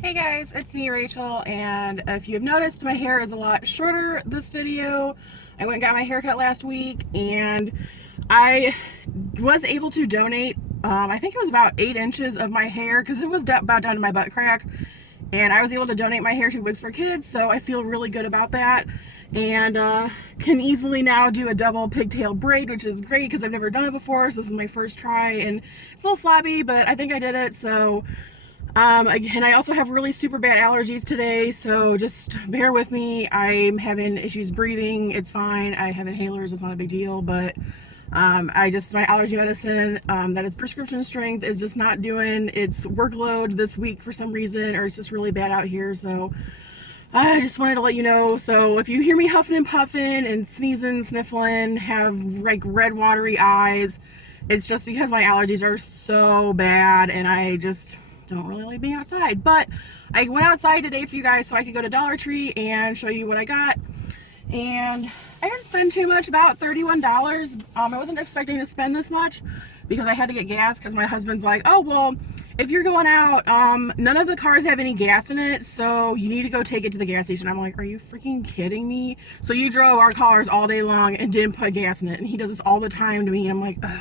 Hey guys, it's me, Rachel, and if you've noticed, my hair is a lot shorter this video. I went and got my hair cut last week, and I was able to donate, I think it was about 8 inches of my hair, because it was about down to my butt crack, and I was able to donate my hair to Wigs for Kids, so I feel really good about that, and can easily now do a double pigtail braid, which is great, because I've never done it before, so this is my first try, and it's a little slobby, but I think I did it, so... and I also have really super bad allergies today, so just bear with me. I'm having issues breathing. It's fine. I have inhalers. It's not a big deal, but my allergy medicine that is prescription strength is just not doing its workload this week for some reason, or it's just really bad out here, so I just wanted to let you know. So if you hear me huffing and puffing and sneezing, sniffling, have like red watery eyes, it's just because my allergies are so bad and I just don't really like being outside. But I went outside today for you guys so I could go to Dollar Tree and show you what I got. And I didn't spend too much, about $31. I wasn't expecting to spend this much because I had to get gas, because my husband's like, oh, well, if you're going out, none of the cars have any gas in it, so you need to go take it to the gas station. I'm like, are you freaking kidding me? So you drove our cars all day long and didn't put gas in it. And he does this all the time to me, and I'm like, ugh.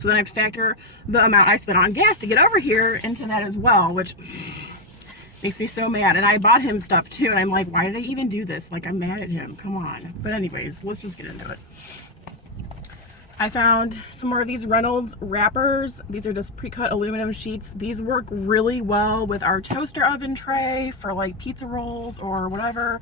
So then I have to factor the amount I spent on gas to get over here into that as well, which makes me so mad. And I bought him stuff too, and I'm like, why did I even do this? Like, I'm mad at him. Come on. But anyways, let's just get into it. I found some more of these Reynolds wrappers. These are just pre-cut aluminum sheets. These work really well with our toaster oven tray for like pizza rolls or whatever.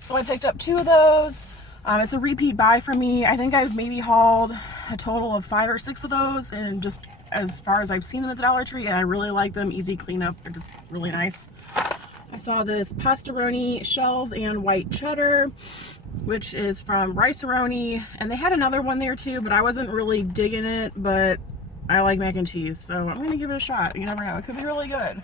So I picked up 2 of those. It's a repeat buy for me. I think I've maybe hauled a total of 5 or 6 of those, and just as far as I've seen them at the Dollar Tree, and I really like them. Easy cleanup. They're just really nice. I saw this pastaroni shells and white cheddar, which is from Rice-A-Roni, and they had another one there too, but I wasn't really digging it, but I like mac and cheese, so I'm gonna give it a shot. You never know, it could be really good.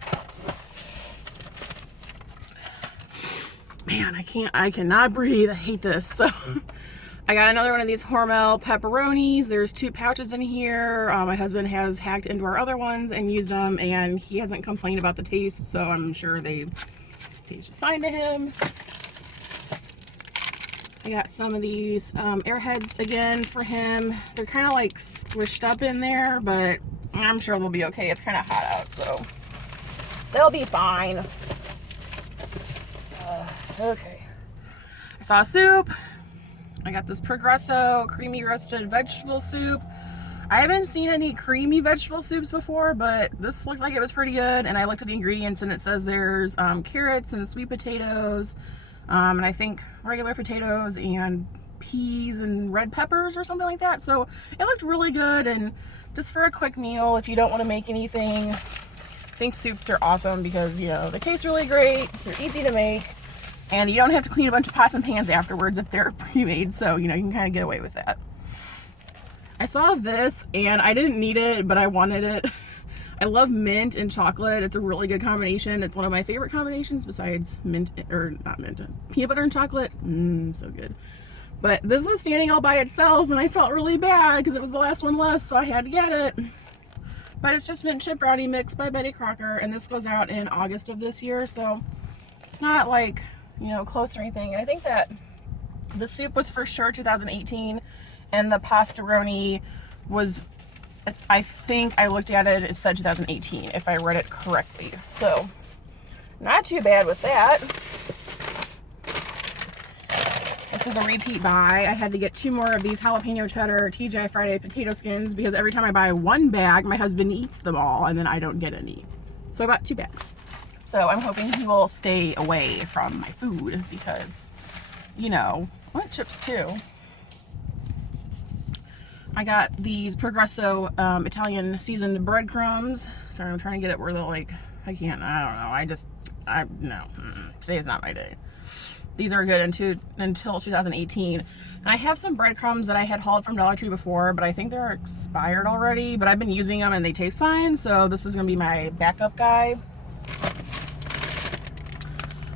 Man, I cannot breathe. I hate this. So I got another one of these Hormel pepperonis. There's 2 pouches in here. My husband has hacked into our other ones and used them, and he hasn't complained about the taste, so I'm sure they taste just fine to him. I got some of these Airheads again for him. They're kind of like squished up in there, but I'm sure they'll be okay. It's kind of hot out, so they'll be fine. Okay. I saw a soup. I got this Progresso creamy roasted vegetable soup. I haven't seen any creamy vegetable soups before, but this looked like it was pretty good. And I looked at the ingredients, and it says there's carrots and sweet potatoes, and I think regular potatoes and peas and red peppers or something like that. So it looked really good, and just for a quick meal, if you don't want to make anything, I think soups are awesome because, you know, they taste really great, they're easy to make, and you don't have to clean a bunch of pots and pans afterwards if they're pre-made, so, you know, you can kind of get away with that. I saw this, and I didn't need it, but I wanted it. I love mint and chocolate. It's a really good combination. It's one of my favorite combinations besides mint, or not mint, peanut butter and chocolate. So good. But this was standing all by itself, and I felt really bad because it was the last one left, so I had to get it. But it's just mint chip brownie mix by Betty Crocker, and this goes out in August of this year, so it's not like, you know, close or anything. I think that the soup was for sure 2018, and the pastaroni was, I think I looked at it, it said 2018 if I read it correctly, so not too bad with that. This is a repeat buy. I had to get 2 more of these jalapeno cheddar TGI Friday potato skins because every time I buy 1 bag, my husband eats them all and then I don't get any. So I bought 2 bags. So I'm hoping he will stay away from my food because, you know, I want chips too. I got these Progresso Italian seasoned breadcrumbs. Sorry, I'm trying to get it where they're like, I don't know. No, today is not my day. These are good until 2018. And I have some breadcrumbs that I had hauled from Dollar Tree before, but I think they're expired already, but I've been using them and they taste fine, so this is gonna be my backup guy.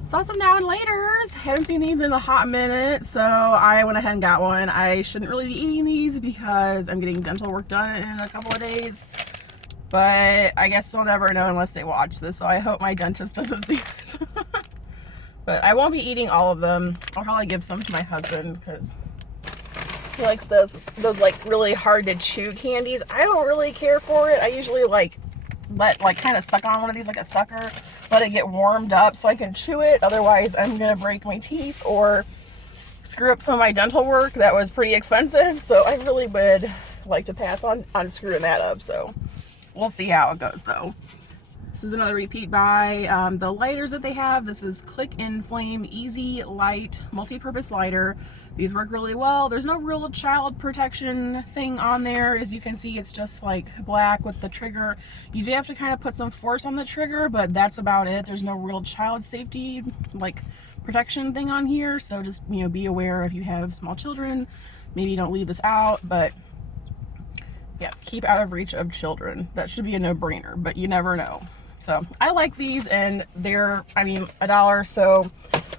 Saw some Now and Laters. Haven't seen these in a hot minute, so I went ahead and got one. I shouldn't really be eating these because I'm getting dental work done in a couple of days. but I guess they'll never know unless they watch this, so I hope my dentist doesn't see this. But I won't be eating all of them. I'll probably give some to my husband because he likes those like really hard to chew candies. I don't really care for it. I usually kind of suck on one of these like a sucker, let it get warmed up so I can chew it. Otherwise, I'm gonna break my teeth or screw up some of my dental work that was pretty expensive. So I really would like to pass on screwing that up. So we'll see how it goes though. This is another repeat buy. The lighters that they have, this is Click and Flame Easy Light Multi-Purpose Lighter. These work really well. There's no real child protection thing on there. As you can see, it's just like black with the trigger. You do have to kind of put some force on the trigger, but that's about it. There's no real child safety like protection thing on here. So just, you know, be aware if you have small children, maybe don't leave this out, but yeah, keep out of reach of children. That should be a no-brainer, but you never know. So I like these, and they're, I mean, $1, so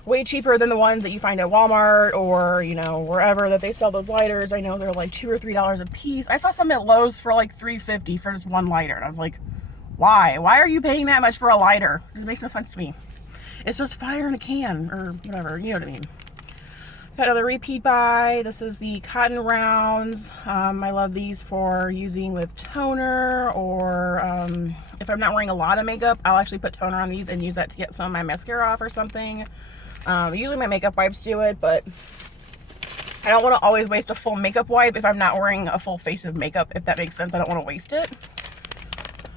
way cheaper than the ones that you find at Walmart or, you know, wherever that they sell those lighters. I know they're like $2 or $3 a piece. I saw some at Lowe's for like $3.50 for just one lighter, and I was like, why are you paying that much for a lighter? It makes no sense to me. It's just fire in a can or whatever, you know what I mean. Got another repeat buy. This is the Cotton Rounds. I love these for using with toner, or if I'm not wearing a lot of makeup, I'll actually put toner on these and use that to get some of my mascara off or something. Usually my makeup wipes do it, but I don't want to always waste a full makeup wipe if I'm not wearing a full face of makeup, if that makes sense. I don't want to waste it.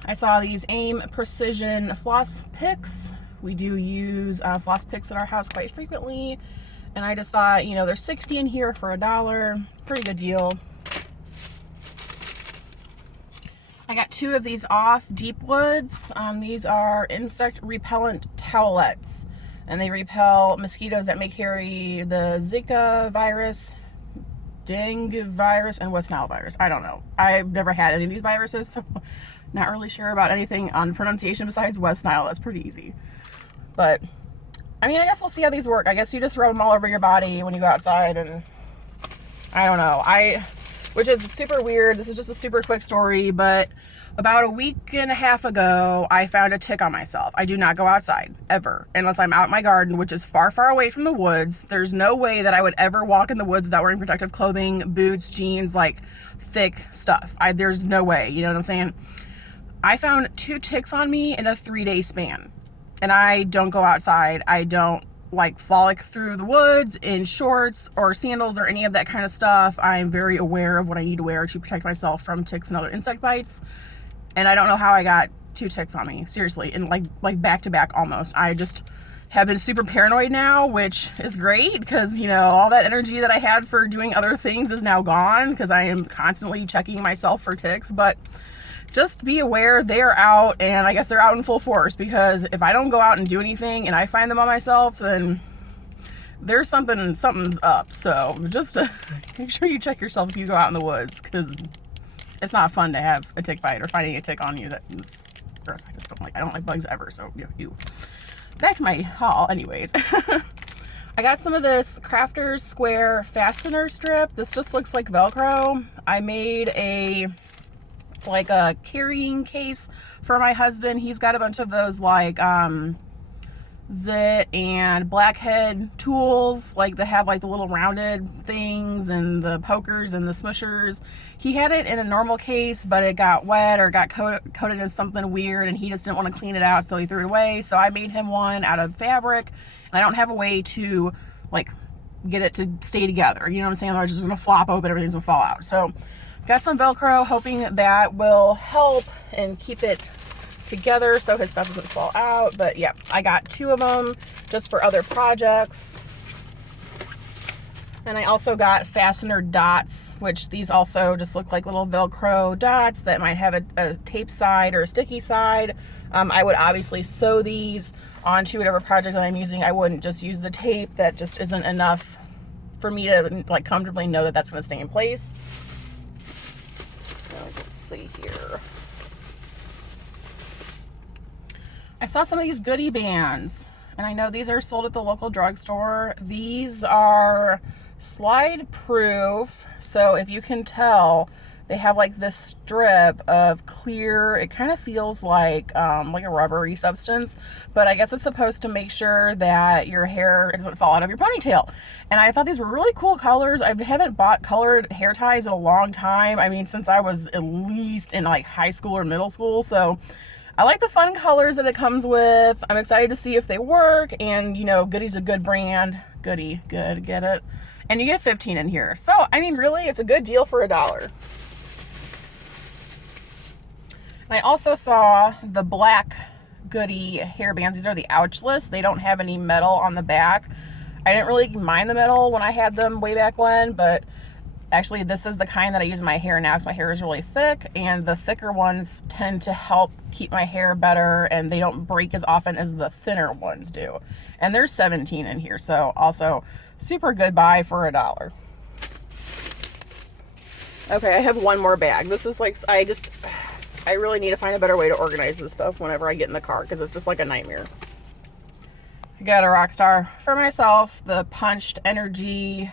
I saw these AIM Precision Floss Picks. We do use floss picks at our house quite frequently. And I just thought, you know, there's 60 in here for $1. Pretty good deal. I got 2 of these off Deep Woods. These are insect repellent towelettes. And they repel mosquitoes that may carry the Zika virus, dengue virus, and West Nile virus. I don't know. I've never had any of these viruses, so not really sure about anything on pronunciation besides West Nile. That's pretty easy. But I mean, I guess we'll see how these work. I guess you just rub them all over your body when you go outside, and I don't know. Which is super weird. This is just a super quick story, but about a week and a half ago, I found a tick on myself. I do not go outside, ever, unless I'm out in my garden, which is far, far away from the woods. There's no way that I would ever walk in the woods without wearing protective clothing, boots, jeans, like thick stuff. There's no way, you know what I'm saying? I found 2 ticks on me in a 3-day span. And I don't go outside. I don't like frolic through the woods in shorts or sandals or any of that kind of stuff. I'm very aware of what I need to wear to protect myself from ticks and other insect bites. And I don't know how I got 2 ticks on me, seriously, and like back to back almost. I just have been super paranoid now, which is great because, you know, all that energy that I had for doing other things is now gone because I am constantly checking myself for ticks. But just be aware they're out, and I guess they're out in full force, because if I don't go out and do anything and I find them on myself, then there's something's up. So just make sure you check yourself if you go out in the woods, because it's not fun to have a tick bite or finding a tick on you. That's gross. I don't like bugs ever. So you. Back to my haul anyways. I got some of this Crafters Square fastener strip. This just looks like Velcro. I made a carrying case for my husband. He's got a bunch of those like Zit and Blackhead tools, like they have like the little rounded things and the pokers and the smushers. He had it in a normal case, but it got wet or got coated in something weird, and he just didn't want to clean it out, so he threw it away. So I made him one out of fabric, and I don't have a way to like get it to stay together, you know what I'm saying? Otherwise it's just gonna flop open, everything's gonna fall out. So got some Velcro, hoping that will help and keep it together so his stuff doesn't fall out. But yeah, I got 2 of them just for other projects. And I also got fastener dots, which these also just look like little Velcro dots that might have a tape side or a sticky side. I would obviously sew these onto whatever project that I'm using. I wouldn't just use the tape. That just isn't enough for me to like comfortably know that that's going to stay in place. Let's see here. I saw some of these goodie bands, and I know these are sold at the local drugstore. These are slide proof, so if you can tell, they have like this strip of clear, it kind of feels like a rubbery substance, but I guess it's supposed to make sure that your hair doesn't fall out of your ponytail. And I thought these were really cool colors. I haven't bought colored hair ties in a long time. I mean, since I was at least in like high school or middle school. So I like the fun colors that it comes with. I'm excited to see if they work. And you know, Goody's a good brand. Goody, good, get it? And you get 15 in here. So, I mean, really, it's a good deal for $1. I also saw the black Goody hairbands. These are the Ouchless. They don't have any metal on the back. I didn't really mind the metal when I had them way back when, but actually this is the kind that I use in my hair now because my hair is really thick, and the thicker ones tend to help keep my hair better, and they don't break as often as the thinner ones do. And there's 17 in here, so also super good buy for $1. Okay, I have one more bag. This is like, I really need to find a better way to organize this stuff whenever I get in the car because it's just like a nightmare. I got a Rockstar for myself, the Punched Energy.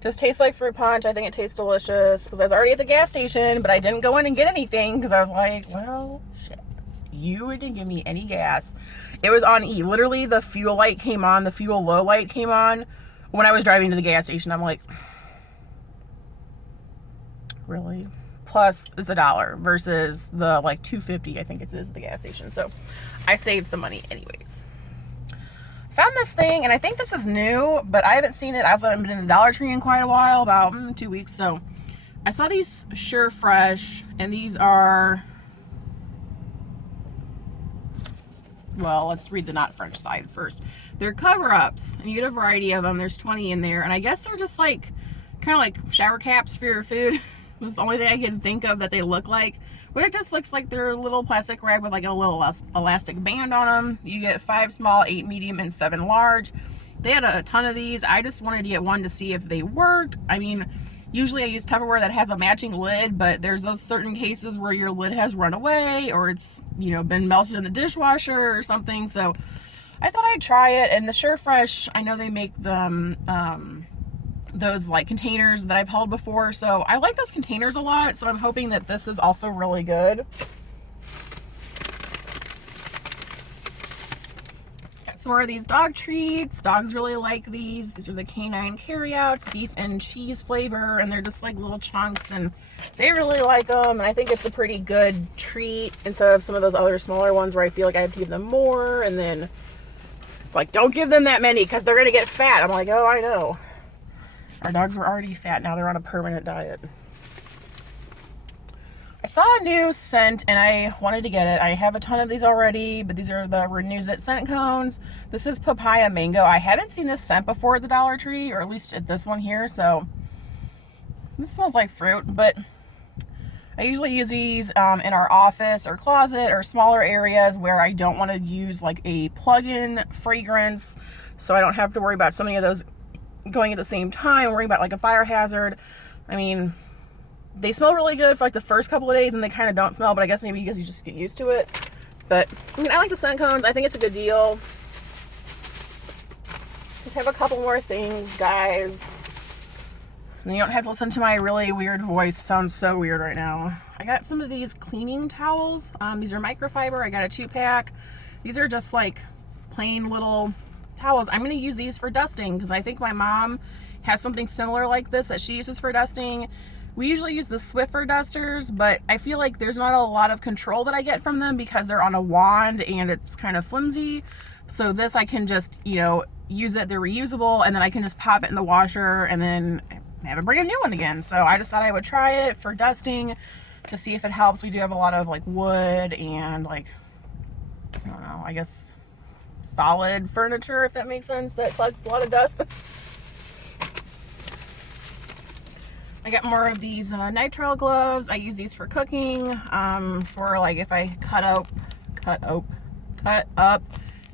Just tastes like fruit punch. I think it tastes delicious because I was already at the gas station, but I didn't go in and get anything because I was like, well, shit. You didn't give me any gas. It was on E. Literally, the fuel light came on, the fuel low light came on when I was driving to the gas station. I'm like, really? Plus is $1 versus the like $2.50 I think it is at the gas station. So I saved some money anyways. Found this thing, and I think this is new, but I haven't seen it. I also haven't been in the Dollar Tree in quite a while, about 2 weeks. So I saw these Sure Fresh, and these are, well, let's read the not French side first. They're cover-ups, and you get a variety of them. There's 20 in there, and I guess they're just like kind of like shower caps for your food. That's the only thing I can think of that they look like. But it just looks like they're a little plastic rag with like a little elastic band on them. You get 5 small, 8 medium, and 7 large. They had a ton of these. I just wanted to get one to see if they worked. I mean, usually I use Tupperware that has a matching lid, but there's those certain cases where your lid has run away or it's, you know, been melted in the dishwasher or something. So I thought I'd try it. And the Sure Fresh, I know they make them, those like containers that I've held before, so I like those containers a lot, so I'm hoping that this is also really good. Got some more of these dog treats. Dogs really like these. These are the Canine Carryouts, beef and cheese flavor, and they're just like little chunks, and they really like them, and I think it's a pretty good treat instead of some of those other smaller ones where I feel like I have to give them more, and then it's like, don't give them that many because they're gonna get fat. I'm like, oh, I know. Our dogs were already fat, now they're on a permanent diet. I saw a new scent and I wanted to get it. I have a ton of these already, but these are the Renewsit scent cones. This is papaya mango. I haven't seen this scent before at the Dollar Tree, or at least at this one here, so this smells like fruit, but I usually use these in our office or closet or smaller areas where I don't want to use like a plug-in fragrance, so I don't have to worry about so many of those going at the same time, worrying about like a fire hazard. I mean, they smell really good for like the first couple of days and they kind of don't smell, but I guess maybe because you just get used to it. But I mean, I like the scent cones. I think it's a good deal. Just have a couple more things, guys. And you don't have to listen to my really weird voice. It sounds so weird right now. I got some of these cleaning towels. These are microfiber. I got a 2-pack. These are just like plain little towels. I'm going to use these for dusting because I think my mom has something similar like this that she uses for dusting. We usually use the Swiffer dusters, but I feel like there's not a lot of control that I get from them because they're on a wand and it's kind of flimsy. So this I can just, you know, use it. They're reusable, and then I can just pop it in the washer and then have a brand new one again. So I just thought I would try it for dusting to see if it helps. We do have a lot of like wood and like, I don't know, I guess solid furniture, if that makes sense, that collects a lot of dust. I got more of these nitrile gloves. I use these for cooking, for like if I cut up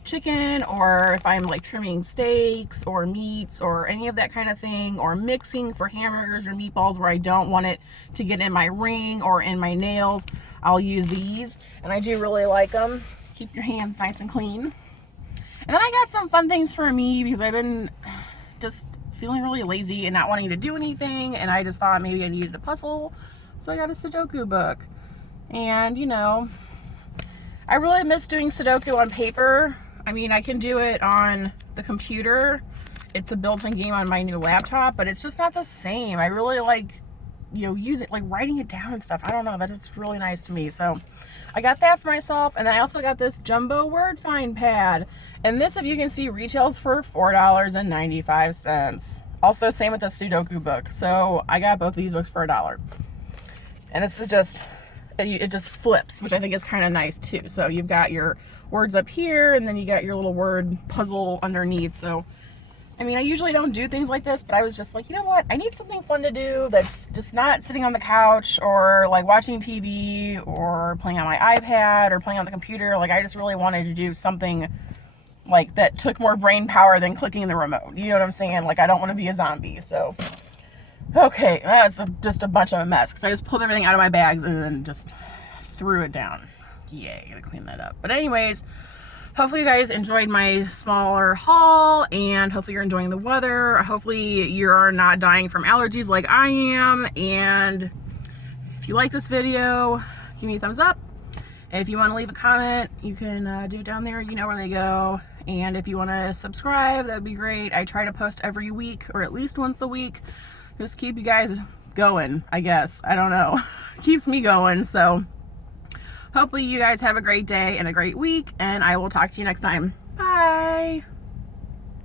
chicken, or if I'm like trimming steaks or meats or any of that kind of thing, or mixing for hamburgers or meatballs where I don't want it to get in my ring or in my nails. I'll use these, and I do really like them. Keep your hands nice and clean. And then I got some fun things for me because I've been just feeling really lazy and not wanting to do anything, and I just thought maybe I needed a puzzle. So I got a Sudoku book. And, you know, I really miss doing Sudoku on paper. I mean, I can do it on the computer. It's a built-in game on my new laptop, but it's just not the same. I really like, you know, using, like writing it down and stuff. I don't know, that is really nice to me. So I got that for myself. And then I also got this jumbo word find pad. And this, if you can see, retails for $4.95. Also, same with the Sudoku book. So I got both these books for $1. And this is just, it just flips, which I think is kind of nice too. So you've got your words up here, and then you got your little word puzzle underneath. So, I mean, I usually don't do things like this, but I was just like, you know what? I need something fun to do that's just not sitting on the couch or like watching TV or playing on my iPad or playing on the computer. Like, I just really wanted to do something like that took more brain power than clicking the remote. You know what I'm saying? Like, I don't want to be a zombie. So, okay, that's just a bunch of a mess because I just pulled everything out of my bags and then just threw it down. Yay, gotta clean that up. But anyways, hopefully you guys enjoyed my smaller haul, and hopefully you're enjoying the weather. Hopefully you're not dying from allergies like I am. And if you like this video, give me a thumbs up. If you want to leave a comment, you can do it down there. You know where they go. And if you want to subscribe, that would be great. I try to post every week or at least once a week. Just keep you guys going, I guess. I don't know. Keeps me going. So hopefully you guys have a great day and a great week, and I will talk to you next time. Bye.